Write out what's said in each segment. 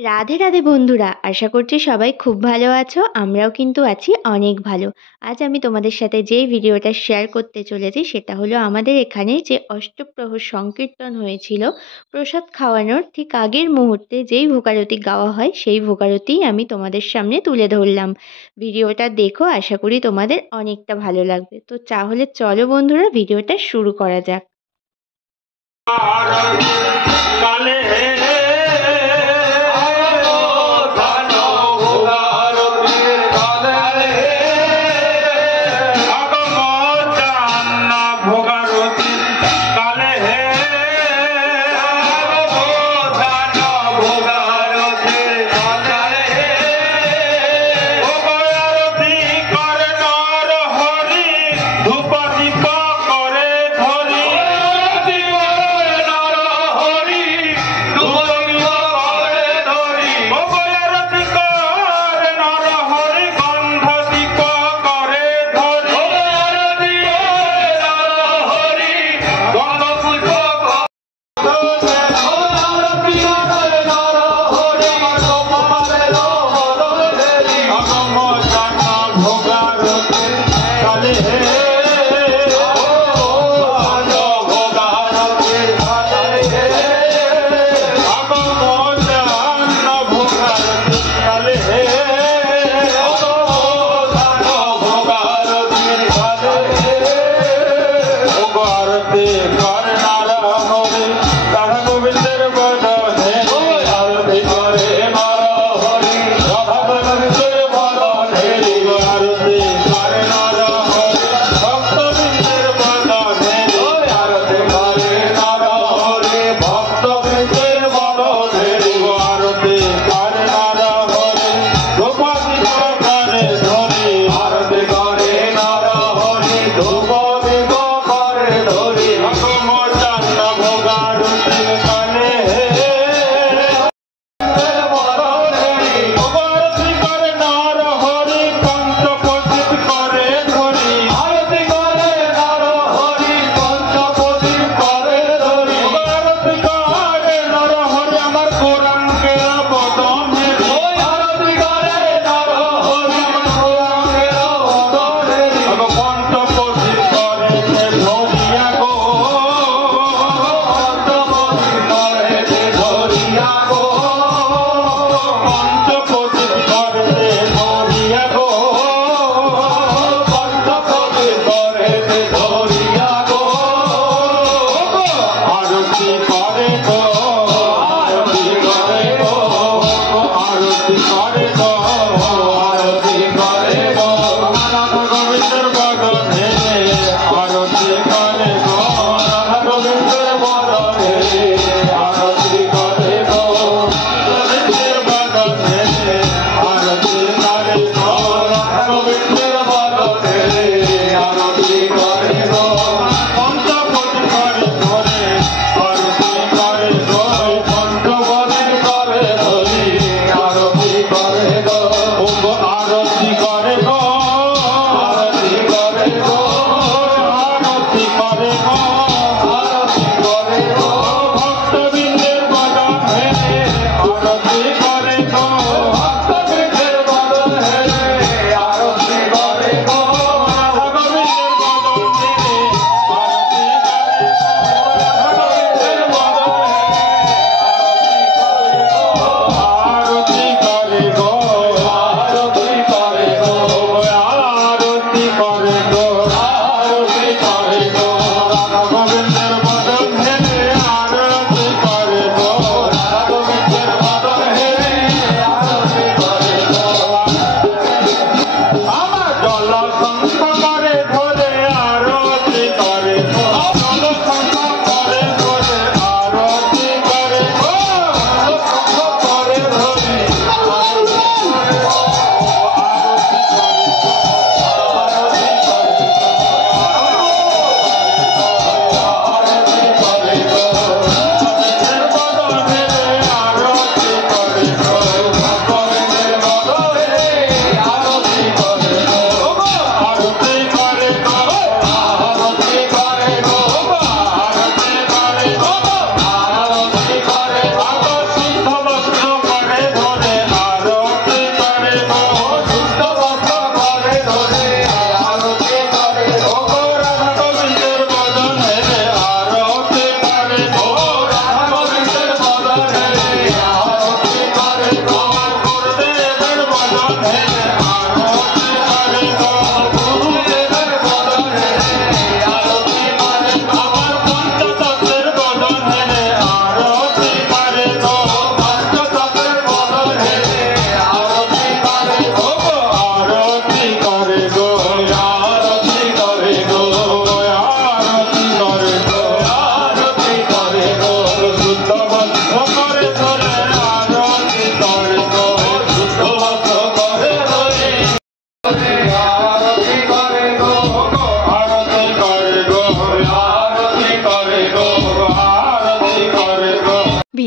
রাধে রাধে বন্ধুরা, আশা করছি সবাই খুব ভালো আছো। আমরাও কিন্তু আছি অনেক ভালো। আজ আমি তোমাদের সাথে যেই ভিডিওটা শেয়ার করতে চলেছি সেটা হলো আমাদের এখানে যে অষ্টপ্রহর সংকীর্তন হয়েছিল, প্রসাদ খাওয়ানোর ঠিক আগের মুহূর্তে যেই ভোগারতি গাওয়া হয় সেই ভোগারতিই আমি তোমাদের সামনে তুলে ধরলাম। ভিডিওটা দেখো, আশা করি তোমাদের অনেকটা ভালো লাগবে। তো তাহলে চলো বন্ধুরা, ভিডিওটা শুরু করা যাক।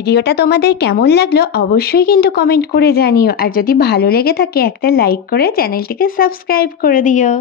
ভিডিওটা তোমাদের কেমন লাগলো অবশ্যই কিন্তু কমেন্ট করে জানিও, আর যদি ভালো লেগে থাকে একটা লাইক করে চ্যানেলটিকে সাবস্ক্রাইব করে দিও।